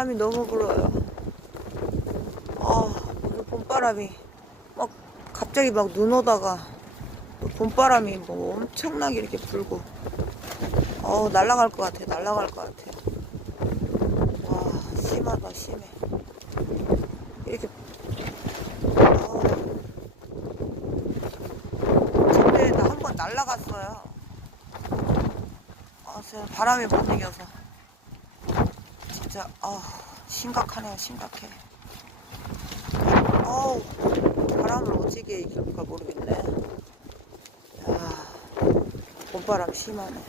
바람이 너무 불어요. 오늘 봄바람이 막 갑자기 막 눈 오다가 또 봄바람이 뭐 엄청나게 이렇게 불고 날아갈 것 같아. 날아갈 것 같아. 와, 심하다, 심해. 이렇게 침대에 나 한 번 날아갔어요. 제가 바람에 못 이겨서 진짜 심각하네요. 심각해. 바람을 어찌게 이길까 모르겠네. 봄바람 심하네.